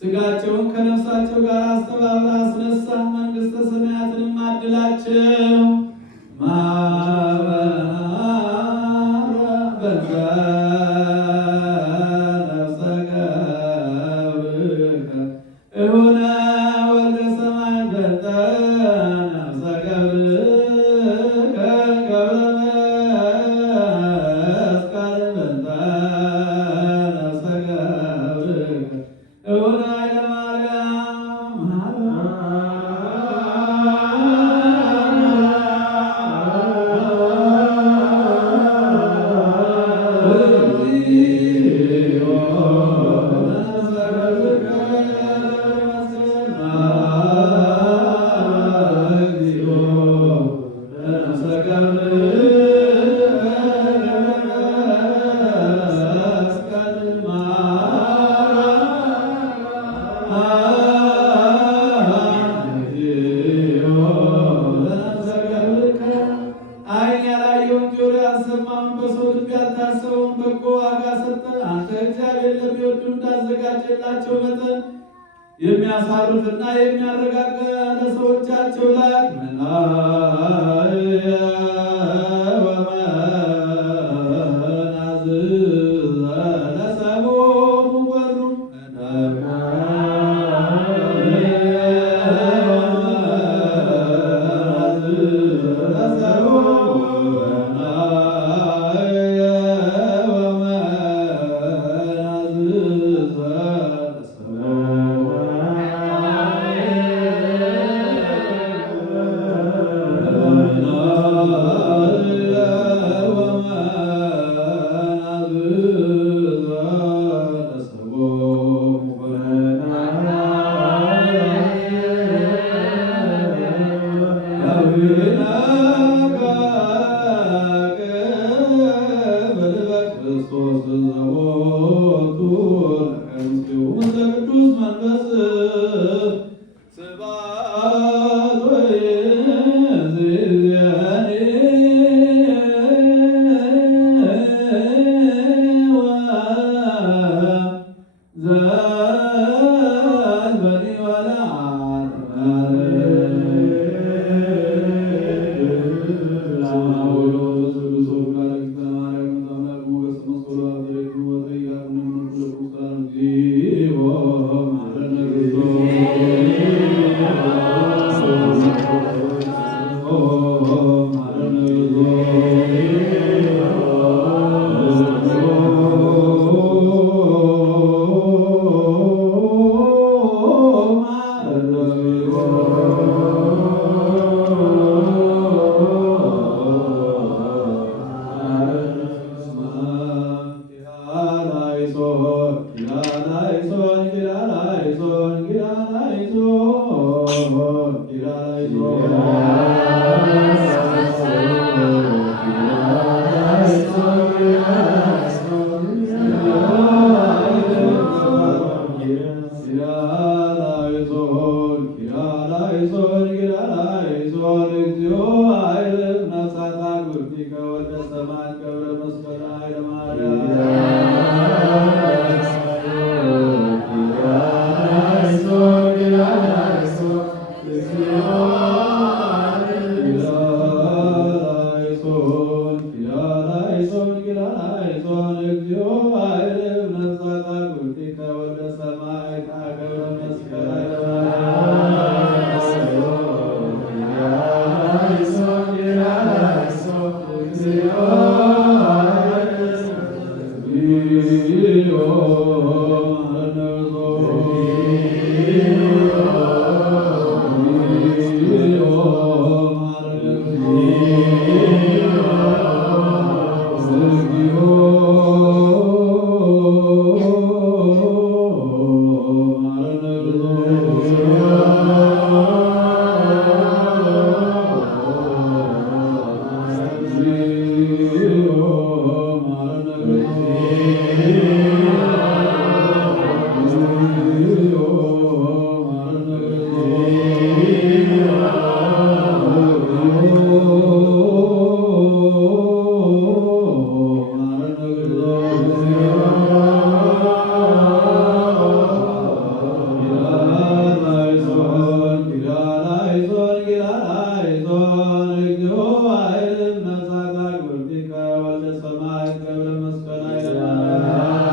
ስጋቸውን ከነፍሳቸው ጋር አስተባብራ አስነሳ። መንግሥተ ሰማያትንም አድላቸው። በሰው ልብ ያልታሰበውን በጎ ዋጋ ሰጠ። አንተ እግዚአብሔር ለሚወዱ እንዳዘጋጀላቸው መጠን የሚያሳርፍና የሚያረጋጋ ለሰዎቻቸው ላክ Amen.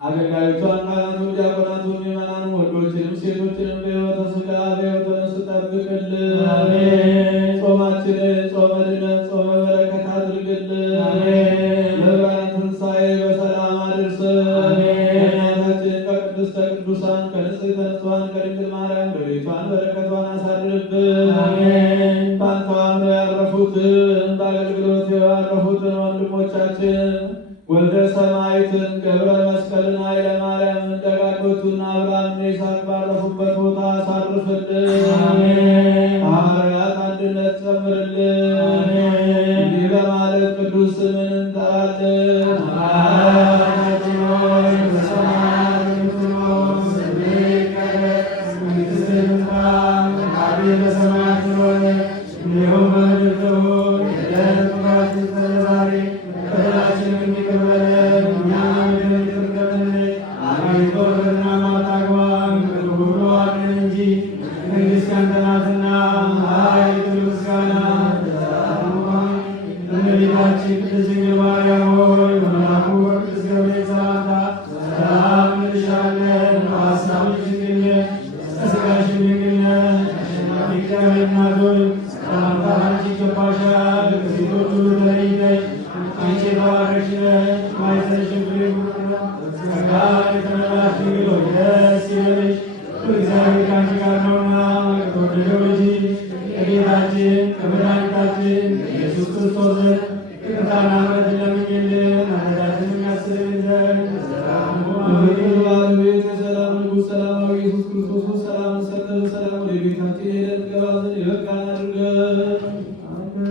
አገልጋዮቿን ካህናቱን፣ ዲያቆናቱን፣ ምዕመናኑን ወንዶችንም ሴቶችንም በሕይወተ ሥጋ በሕይወተ ነፍስ ጠብቅልን። ጾማችንን ጾመ ድነት ጾመ በረከት አድርግልን። ለብርሃነ ትንሣኤ በሰላም አድርሰን። እናታችን ከቅድስተ ቅዱሳን ከንጽሕተ ንጹሐን ከድንግል ማርያም ረድኤቷን በረከቷን አሳድርብን። በአንተ አምነው ያረፉትን በአገልግሎት ያረፉትን ወንድሞቻችን ወልደ ሰማዕትን ገብረ መስቀልን ኃይለ ማርያምን ደጋጎቹን አብርሃምና ይስሐቅ ባረፉበት ቦታ አሳርፍልን። ሐዋርያት አንድነት ጨምርልን። እንዲህ በማለት ቅዱስ ስምን እንጠራለን። አባታችን ሆይ በሰማያት የምትኖር ስምህ ይቀደስ፣ መንግሥትህ ትምጣ፣ ፈቃድህ በሰማይ እንደሆነች እንዲሁም በምድር ትሁን። የዕለት እንጀራችንን ስጠን ዛሬ፣ በደላችንን ይቅር በለን እኛም እንደምንቅር እንደምንል። አቤቱ ወደ ፈተና አታግባን ከክፉ ሁሉ አድነን እንጂ መንግሥት ያንተ ናትና፣ ኃይል፣ ክብር፣ ምስጋና ለዘላለሙ አሜን። እመቤታችን ቅድስት ድንግል ማርያም ሆይ በመልአኩ በቅዱስ ገብርኤል ሰላምታ ሰላም እንልሻለን። በሐሳብሽ ድንግል ነሽ፣ በሥጋሽም ድንግል ነሽ። አሸናፊ እግዚአብሔር እናት ሆይ ሰላምታ ላንቺ ይገባሻል። ከሴቶች ሁሉ ተለይተሽ አንቺ የተባረክሽ ነሽ፣ ማኅፀንሽም ፍሬ ቡሩክ ነው። ጸጋን የተመላሽ ድንግል ሆይ ደስ ይበልሽ፣ እግዚአብሔር ከአንቺ ጋር ነውና ከተወደደው ልጅሽ ከጌታችን ከመድኃኒታችን ከኢየሱስ ክርስቶስ ዘንድ ይቅርታና ምሕረትን ለምኝልን ኃጢአታችንን ያስተሰርይልን ዘንድ ለዘላለሙ አሜን።